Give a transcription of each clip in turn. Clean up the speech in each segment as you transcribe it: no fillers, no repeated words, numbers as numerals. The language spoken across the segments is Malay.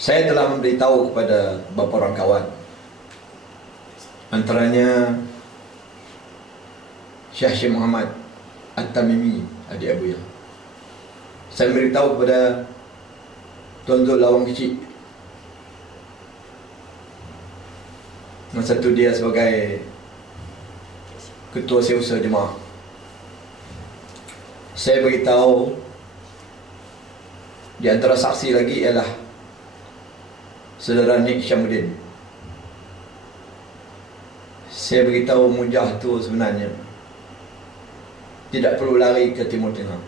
Saya telah memberitahu kepada beberapa orang kawan, antaranya Syekh Muhammad At-Tamimi, adik Abuya. Saya memberitahu kepada Tuan Zul Lawang Kecil, masa tu dia sebagai Ketua Setiausaha Jemaah. Saya beritahu, di antara saksi lagi ialah Saudara Nik Syamuddin. Saya beritahu Mujah tu sebenarnya tidak perlu lari ke Timur Tengah.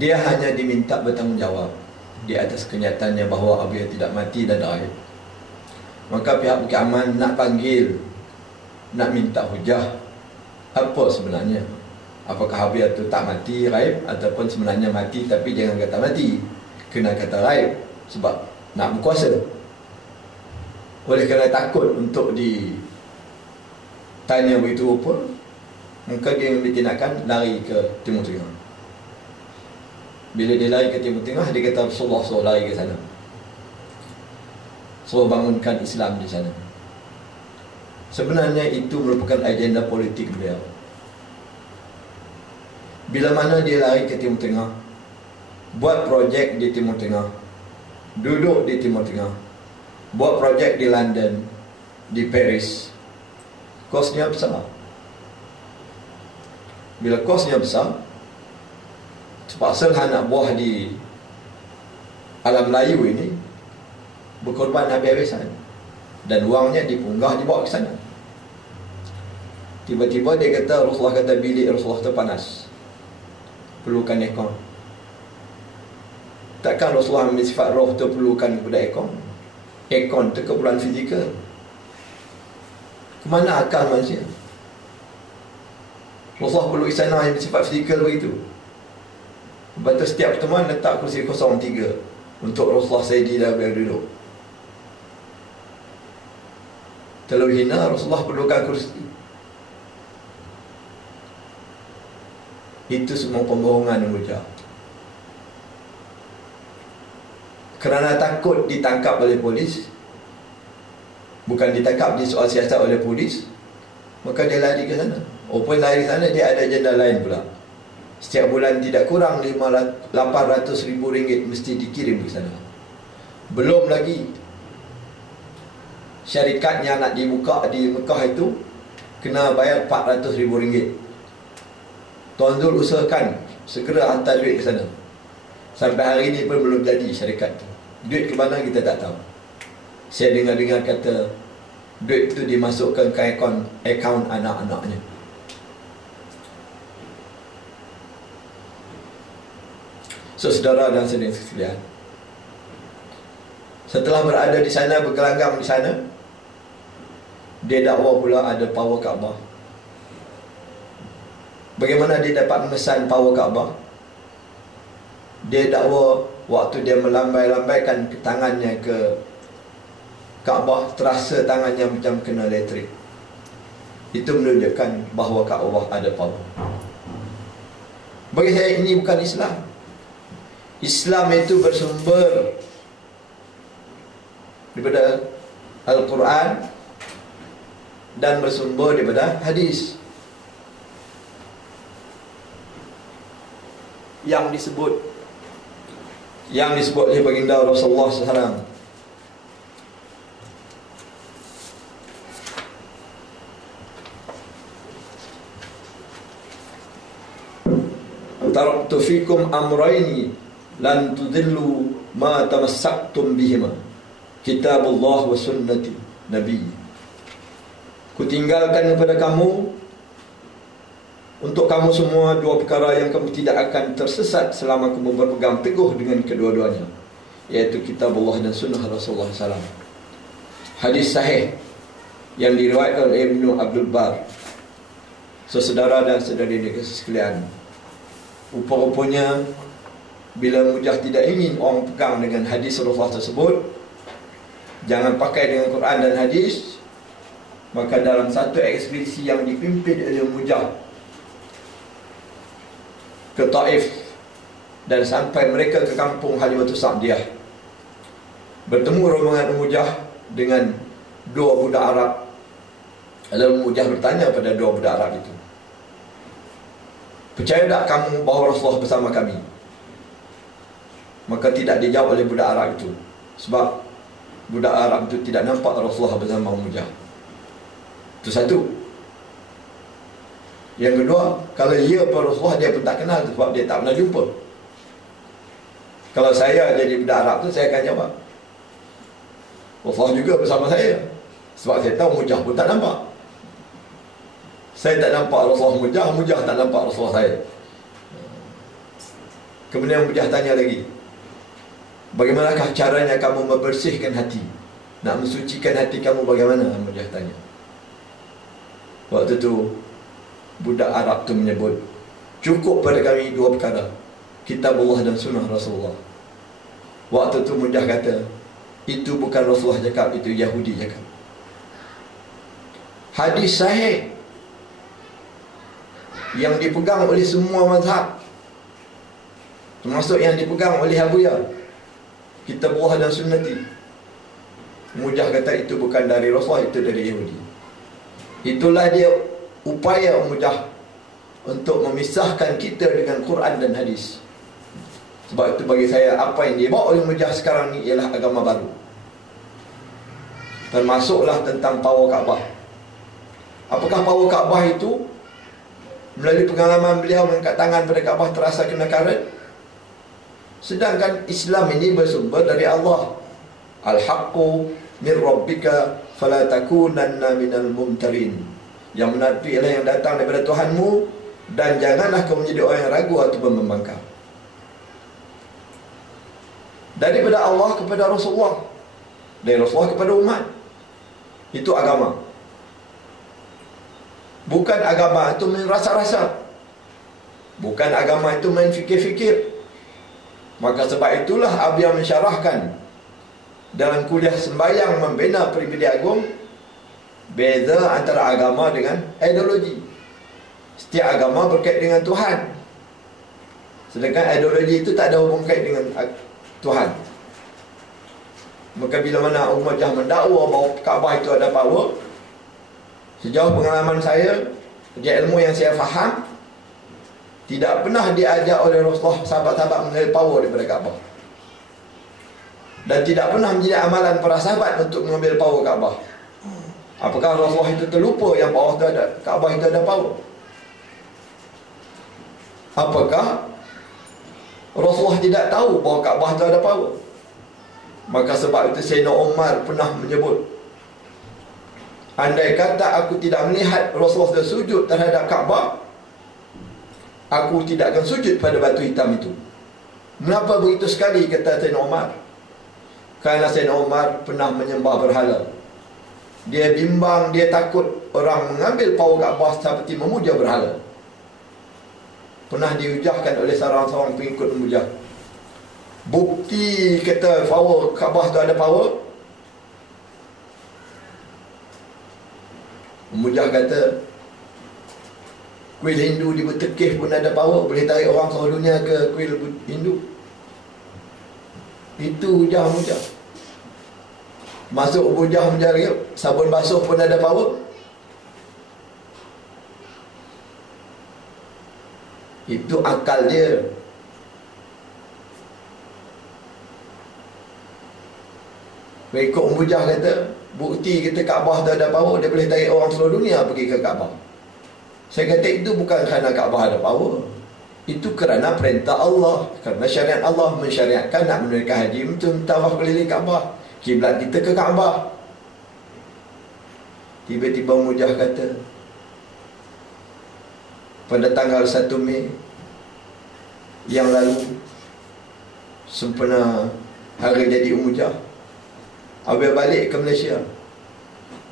Dia hanya diminta bertanggungjawab di atas kenyataannya bahawa Abuya tidak mati dan raib. Maka pihak Bukit Aman nak panggil, nak minta hujah apa sebenarnya. Apakah Abuya tu tak mati, raib, ataupun sebenarnya mati tapi jangan kata mati, kena kata raib sebab nak berkuasa. Oleh kerana takut untuk ditanya begitu rupa, maka dia ambil tindakan lari ke Timur Tengah. Bila dia lari ke Timur Tengah, dia kata Rasulullah suruh lari ke sana, suruh bangunkan Islam di sana. Sebenarnya itu merupakan agenda politik beliau. Bila mana dia lari ke Timur Tengah, buat projek di Timur Tengah, duduk di Timur Tengah, buat projek di London, di Paris, kosnya besar. Bila kosnya besar, terpaksa anak buah di alam Melayu ini berkorban habis-habisan, dan wangnya dipunggah, dibawa ke sana. Tiba-tiba dia kata, Rasulullah kata bilik Rasulullah tu panas, perlukan aircon. Takkan Rasulullah ambil sifat roh tu perlukan kepada aircon? Aircon tu keperluan fizikal. Kemana akal manusia? Rasulullah perlu istana yang bersifat fizikal begitu. Lepas tu setiap pertemuan letak kursi kosong 3 untuk Rasulullah Sayyidi dah boleh duduk. Terlalu hina, Rasulullah perlukan kursi. Itu semua pembohongan yang berjaya. Kerana takut ditangkap oleh polis, bukan ditangkap di soal siasat oleh polis, maka dia lari ke sana. Walaupun lari ke sana, dia ada agenda lain pula. Setiap bulan tidak kurang 800,000 ringgit mesti dikirim ke sana. Belum lagi syarikat yang nak dibuka di Mekah itu kena bayar 400,000 ringgit. Tuan Zul usahakan segera hantar duit ke sana. Sampai hari ini pun belum jadi syarikat tu. Duit ke mana kita tak tahu. Saya dengar-dengar kata duit tu dimasukkan ke akaun anak-anaknya. So, saudara dan saudara sekalian, setelah berada di sana, bergelanggang di sana, dia dakwa pula ada power Kaabah. Bagaimana dia dapat memesan power Kaabah? Dia dakwa waktu dia melambai-lambaikan tangannya ke Kaabah, terasa tangannya macam kena elektrik. Itu menunjukkan bahawa Kaabah ada power. Bagi saya ini bukan Islam. Islam itu bersumber daripada Al-Quran dan bersumber daripada hadis yang disebut oleh baginda Rasulullah SAW. Taraktu fikum amrayni lan tudillu ma tamassaktum bihima, kitabullah wa sunnati nabi. Kutinggalkan kepada kamu, untuk kamu semua, 2 perkara yang kamu tidak akan tersesat selama kamu berpegang teguh dengan kedua-duanya, iaitu kitabullah dan sunnah Rasulullah SAW. Hadis sahih yang diriwayatkan oleh Ibnu Abdul Bar. So, saudara dan saudari sekalian, rupa-rupanya bila Mujah tidak ingin orang pegang dengan hadis Rasulullah tersebut, jangan pakai dengan Quran dan hadis, maka dalam satu ekspedisi yang dipimpin oleh Mujah ke Taif dan sampai mereka ke kampung Halimatus Sa'diyah, Bertemu rombongan Umayyah dengan dua budak Arab. Lalu Umayyah bertanya pada dua budak Arab itu, percaya tak kamu bahawa Rasulullah bersama kami? Maka tidak dijawab oleh budak Arab itu, sebab budak Arab itu tidak nampak Rasulullah bersama Umayyah. Itu satu. Yang kedua, kalau ia pun Rasulullah, dia pun tak kenal sebab dia tak pernah jumpa. Kalau saya jadi budak Arab tu, saya akan jawab, Rasulullah juga bersama saya, sebab saya tahu Umayyah pun tak nampak. Saya tak nampak Rasulullah Umayyah, Umayyah tak nampak Rasulullah saya. Kemudian Umayyah tanya lagi, bagaimanakah caranya kamu membersihkan hati? Nak mensucikan hati kamu bagaimana? Umayyah tanya. Waktu tu budak Arab tu menyebut, cukup pada kami dua perkara, kitab Allah dan sunnah Rasulullah. Waktu tu Umayyah kata, itu bukan Rasulullah cakap, itu Yahudi cakap. Hadis sahih yang dipegang oleh semua mazhab, termasuk yang dipegang oleh Abuya, kitab Allah dan sunnati. Umayyah kata itu bukan dari Rasulullah, itu dari Yahudi. Itulah dia upaya Umayyah untuk memisahkan kita dengan Quran dan hadis. Sebab itu bagi saya, apa yang dibawa oleh Umayyah sekarang ni ialah agama baru. Termasuklah tentang power Kaabah. Apakah power Kaabah itu? Melalui pengalaman beliau mengangkat tangan pada Kaabah terasa kena karat. Sedangkan Islam ini bersumber dari Allah. Al-haqqu min rabbika fala takunanna minal mumtarin. Yang benar itu ialah yang datang daripada Tuhanmu, dan janganlah kau menjadi orang yang ragu ataupun membangkang. Daripada Allah kepada Rasulullah, dari Rasulullah kepada umat. Itu agama. Bukan agama itu main rasa-rasa, bukan agama itu main fikir-fikir. Maka sebab itulah Abiyah mensyarahkan dalam kuliah sembahyang membina Peribadi Agung, beza antara agama dengan ideologi. Setiap agama berkait dengan Tuhan, sedangkan ideologi itu tak ada hubung kait dengan Tuhan. Maka bila mana Umayyah mendakwa bahawa Kaabah itu ada power, sejauh pengalaman saya, sejauh ilmu yang saya faham, tidak pernah diajak oleh Rasulullah sahabat-sahabat mengambil power daripada Kaabah. Dan tidak pernah menjadi amalan para sahabat untuk mengambil power Kaabah. Apakah Rasulullah itu terlupa yang bawah itu ada, Kaabah itu ada power? Apakah Rasulullah tidak tahu bahawa Kaabah itu ada power? Maka sebab itu Sayyidina Umar pernah menyebut, andai kata aku tidak melihat Rasulullah sujud terhadap Kaabah, aku tidak akan sujud pada batu hitam itu. Mengapa begitu sekali, kata Sayyidina Umar? Kerana Sayyidina Umar pernah menyembah berhala. Dia bimbang, dia takut orang mengambil power Kaabah seperti memuja berhala. Pernah diujahkan oleh seorang-seorang pengikut memuja, bukti kata power Kaabah itu ada power. Memuja kata, kuil Hindu di Bertekih pun ada power, boleh tarik orang seluruh dunia ke kuil Hindu. Itu hujah Memuja. Masuk hujah Memuja lagi, sabun basuh pun ada power. Itu akal dia. Berikut Mujah kata, bukti kita Kaabah tu ada power, dia boleh tarik orang seluruh dunia pergi ke Kaabah. Saya kata itu bukan kerana Kaabah ada power, itu kerana perintah Allah, kerana syariat Allah mensyariatkan nak menunaikan haji untuk tawaf keliling Kaabah, kiblat kita ke Kaabah. Tiba-tiba Mujah kata, pada tanggal 1 Mei yang lalu, sempena hari jadi Mujah, Abiyah balik ke Malaysia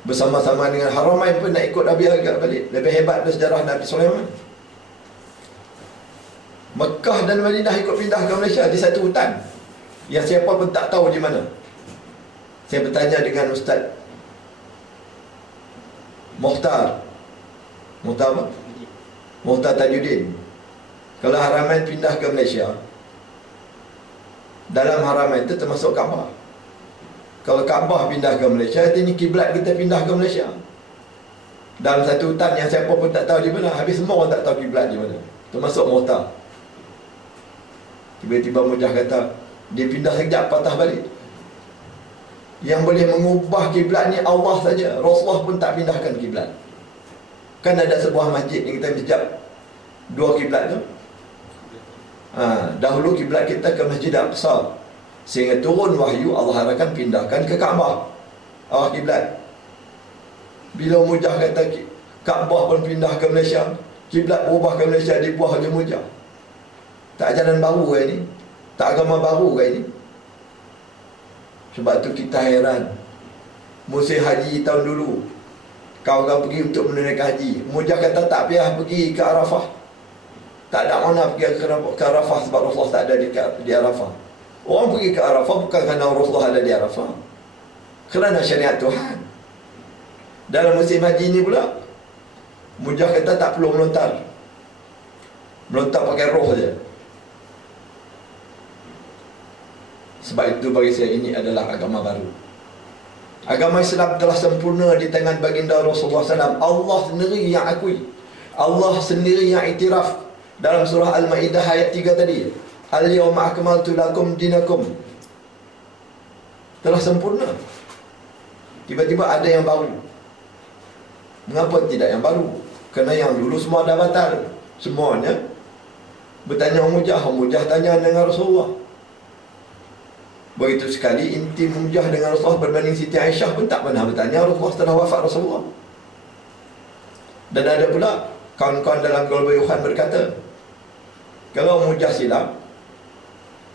bersama-sama dengan Haramain pun nak ikut Abiyah agak balik. Lebih hebat dari sejarah Nabi Sulaiman. Mekah dan Madinah ikut pindah ke Malaysia di satu hutan yang siapa pun tak tahu di mana. Saya bertanya dengan Ustaz Muhtar apa? Muhtar Tajuddin. Kalau Haramain pindah ke Malaysia, dalam Haramain itu termasuk Kaabah. Kalau Kaabah pindah ke Malaysia, ini kiblat kita pindah ke Malaysia. Dalam satu hutan yang siapa pun tak tahu di mana, habis semua orang tak tahu kiblat di mana, termasuk Mortar. Tiba-tiba Mujah kata, dia pindah sekejap patah balik. Yang boleh mengubah kiblat ni Allah saja. Rasulullah pun tak pindahkan kiblat. Kan ada sebuah masjid yang kita hijab dua kiblat tu. Dahulu kiblat kita ke Masjid Al-Aqsa, sehingga turun wahyu Allah harapkan pindahkan ke Kaabah arah kiblat. Bila Mujah kata Kaabah pun pindah ke Malaysia, kiblat berubah ke Malaysia, dibuah oleh Mujah. Tak ajaran baru ke ini? Tak agama baru ke ini? Sebab tu kita heran. Musim haji tahun dulu, kau pergi untuk menunaikan haji, Mujah kata tak payah pergi ke Arafah. Tak ada mana pergi ke Arafah sebab Rasulullah tak ada di Arafah. Orang pergi ke Arafah bukan kerana Rasulullah ada di Arafah, kerana syariat Tuhan. Dalam musim haji ni pula, Mujah kata tak perlu melontar. Melontar pakai roh saja. Sebab itu bagi saya ini adalah agama baru. Agama Islam telah sempurna di tangan baginda Rasulullah SAW. Allah sendiri yang akui, Allah sendiri yang iktiraf. Dalam surah Al-Ma'idah ayat 3 tadi, Al-yawma akmaltu lakum dinakum. Telah sempurna. Tiba-tiba ada yang baru. Mengapa tidak yang baru? Kerana yang dulu semua dah batal. Semuanya bertanya Mujah, Mujah tanya dengan Rasulullah. Begitu sekali inti Mujah dengan Rasulullah berbanding Siti Aisyah pun tak pernah bertanya Rasulullah setelah wafat Rasulullah. Dan ada pula kawan-kawan dalam Global Yuhan berkata, kalau Mujah silap,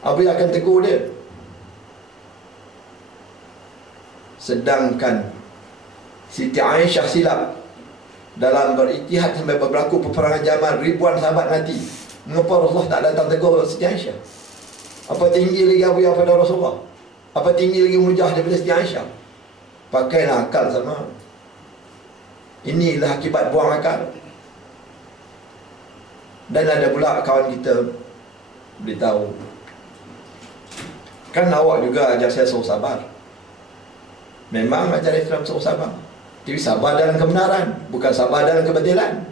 Abi akan tegur dia. Sedangkan Siti Aisyah silap dalam berijtihad sampai berlaku peperangan Jamal, ribuan sahabat mati. Mengapa Rasulullah tak datang tegur Siti Aisyah? Apa tinggi lagi Abu Yahya pada Rasulullah? Apa tinggi lagi Mujah daripada Siti Aisyah? Pakailah akal sama. Inilah akibat buang akal. Dan ada pula kawan kita beritahu, kan awak juga ajar saya suruh sabar. Memang ajar Islam suruh sabar, tapi sabar dalam kebenaran, bukan sabar dalam kebatilan.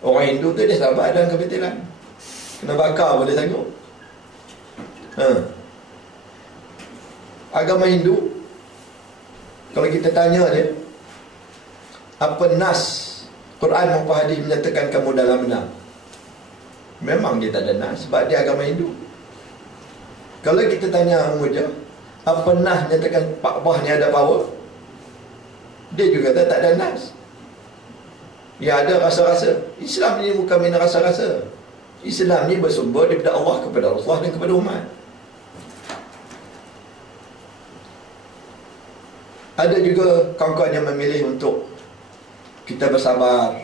Orang Hindu tu dia sabar dalam kebatilan. Kena bakar boleh sanggup. Agama Hindu, kalau kita tanya dia, apa nas Quran maupun hadis menyatakan kamu dalam benar, memang dia tak ada nas sebab dia agama Hindu. Kalau kita tanya Mujah, apa nas menyatakan Pak Bah ni ada power, dia juga tak ada nas. Ya ada rasa-rasa. Islam ni bukan main rasa-rasa. Islam ni bersumber daripada Allah kepada Rasulullah dan kepada umat. Ada juga kawan-kawan yang memilih untuk kita bersabar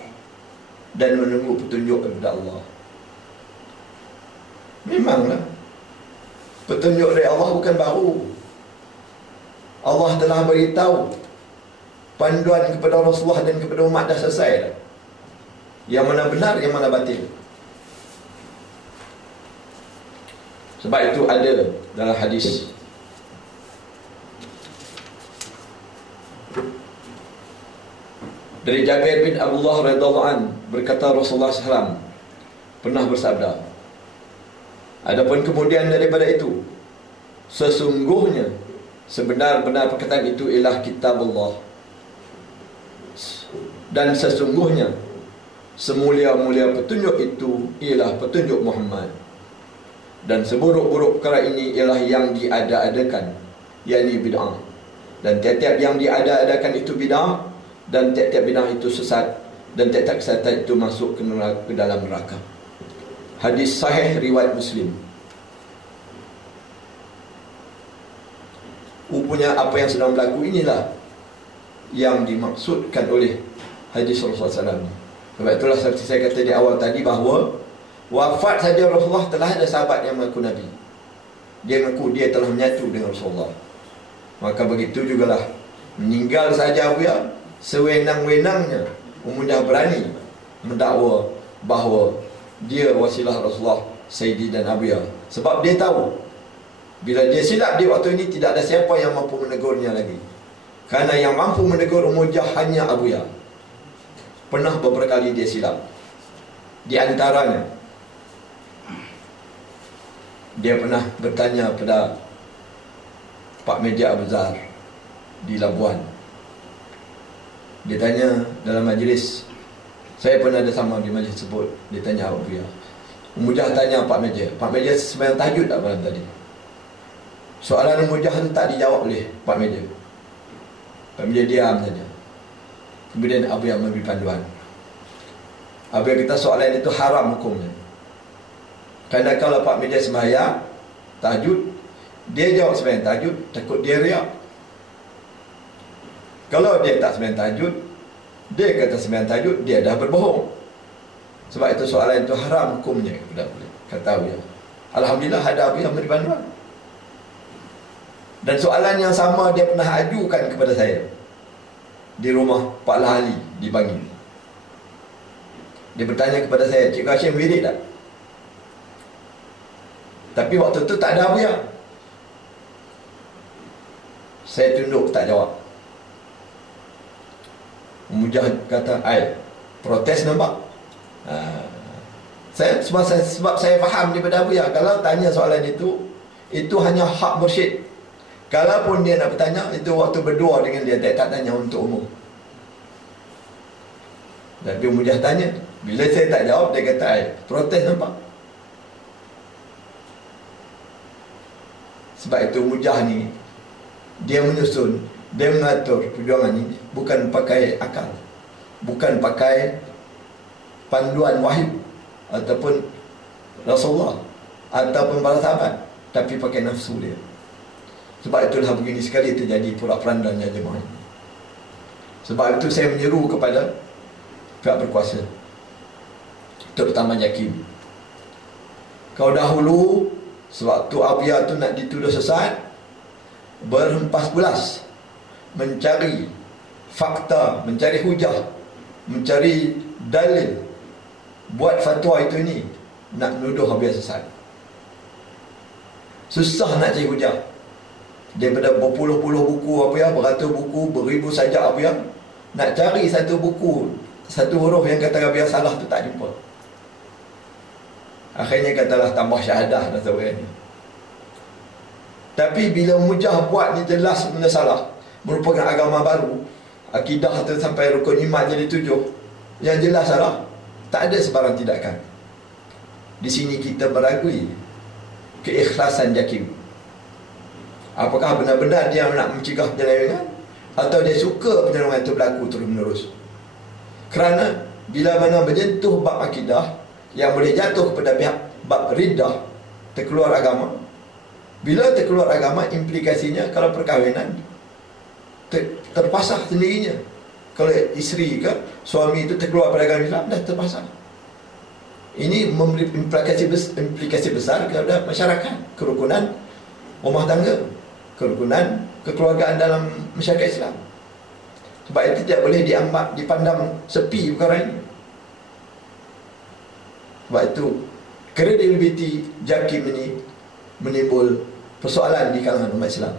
dan menunggu petunjuk daripada Allah. Memanglah petunjuk dari Allah bukan baru. Allah telah beritahu panduan kepada Rasulullah dan kepada umat dah selesai dah. Yang mana benar, yang mana batil. Sebab itu ada dalam hadis dari Jabir bin Abdullah radhiyallahu an, berkata Rasulullah SAW pernah bersabda, adapun kemudian daripada itu, sesungguhnya sebenar-benar perkataan itu ialah kitab Allah, dan sesungguhnya semulia-mulia petunjuk itu ialah petunjuk Muhammad, dan seburuk-buruk perkara ini ialah yang diada-adakan, yakni bid'ah, dan tiap-tiap yang diada-adakan itu bid'ah, dan tiap-tiap bid'ah itu sesat, dan tiap-tiap kesesatan itu masuk ke dalam neraka. Hadis sahih riwayat Muslim. Rupanya apa yang sedang berlaku inilah yang dimaksudkan oleh hadis Rasulullah SAW. Sebab itulah seperti saya kata di awal tadi, bahawa wafat saja Rasulullah telah ada sahabat yang mengaku Nabi. Dia mengaku dia telah menyatu dengan Rasulullah. Maka begitu jugalah meninggal saja Abu Yahya, sewenang-wenangnya Mujah berani mendakwa bahawa dia wasilah Rasulullah, Sayyidi dan Abu Yahya. Sebab dia tahu Bila dia silap di waktu ini, tidak ada siapa yang mampu menegurnya lagi. Karena yang mampu menegur Umayyah hanya Abu Ya. Pernah beberapa kali dia silap. Di antaranya, dia pernah bertanya pada Pak Meja Abu Zar di Labuan. Dia tanya dalam majlis, saya pernah ada sama di majlis tersebut. Dia tanya Abu Ya, Umayyah tanya Pak Meja sembahyang tahajud tak malam tadi? Soalan Umayyah itu tak dijawab oleh Pak Meja. Pak Meja diam saja. Kemudian Abu yang memberi panduan. Abu yang kata soalan itu haram hukumnya. Kerana kalau Pak Meja sembahyang tahajud, dia jawab sembahyang tahajud, takut dia riak. Kalau dia tak sembahyang tahajud, dia kata sembahyang tahajud, dia dah berbohong. Sebab itu soalan itu haram hukumnya, kata Abu ya. Alhamdulillah ada Abu yang memberi panduan. Dan soalan yang sama dia pernah ajukan kepada saya di rumah Pak Lahali di Bangi. Dia bertanya kepada saya, Cikgu Hashim wirid tak? Tapi waktu tu tak ada Abu ya. Saya tunduk, tak jawab. Umayyah kata, protes nampak. Sebab saya faham daripada Abu ya, kalau tanya soalan itu hanya hak mursyid. Kalaupun dia nak bertanya, itu waktu berdua dengan dia, tak tanya untuk umum. Tapi Umayyah tanya, bila saya tak jawab, dia kata, protes nampak. Sebab itu Umayyah ni, dia menyusun, dia mengatur perjuangan ini bukan pakai akal, bukan pakai panduan wahyu ataupun Rasulullah ataupun para sahabat, tapi pakai nafsu dia. Sebab itulah begini sekali terjadi porak-porandanya jemaah ini. Sebab itu saya menyeru kepada pihak berkuasa, terutama JAKIM. Kau dahulu sewaktu Abu Ya tu nak dituduh sesat, berhempas belas mencari fakta, mencari hujah, mencari dalil, buat fatwa itu ini, nak menuduh Abu Ya sesat. Susah nak cari hujah. Daripada berpuluh-puluh buku Abu Ya, beratus buku, beribu sajak Abu Ya, nak cari satu buku, satu huruf yang kata Abu Ya salah tu tak jumpa. Akhirnya katalah tambah syahadah dan sebagainya. Tapi bila Umayyah buat ni jelas benda salah, merupakan agama baru, akidah tu sampai rukun iman jadi 7, yang jelas salah, tak ada sebarang tindakan. Di sini kita meragui keikhlasan JAKIM. Apakah benar-benar dia nak mencegah penyelewengan, atau dia suka penyelewengan itu berlaku terus-menerus? Kerana bila mana menyentuh bab akidah yang boleh jatuh kepada pihak bab riddah, terkeluar agama. Bila terkeluar agama, implikasinya kalau perkahwinan terpasang sendirinya. Kalau isteri ke suami itu terkeluar pada agama Islam, dah terpasang. Ini memberi implikasi besar kepada masyarakat, kerukunan rumah tangga, kerukunan kekeluargaan dalam masyarakat Islam. Sebab itu tidak boleh dipandang sepi perkara ini. Sebab itu kredibiliti JAKIM ini menimbul persoalan di kalangan umat Islam.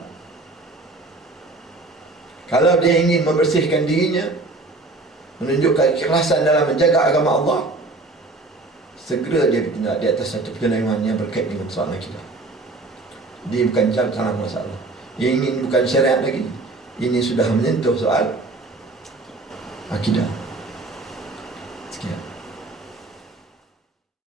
Kalau dia ingin membersihkan dirinya, menunjukkan keikhlasan dalam menjaga agama Allah, segera dia bertindak di atas satu penyelewengan yang berkait dengan soal akidah. Dia bukan salah masalah. Yang ingin bukan syariat lagi. Ini sudah menyentuh soal akidah. Sekian.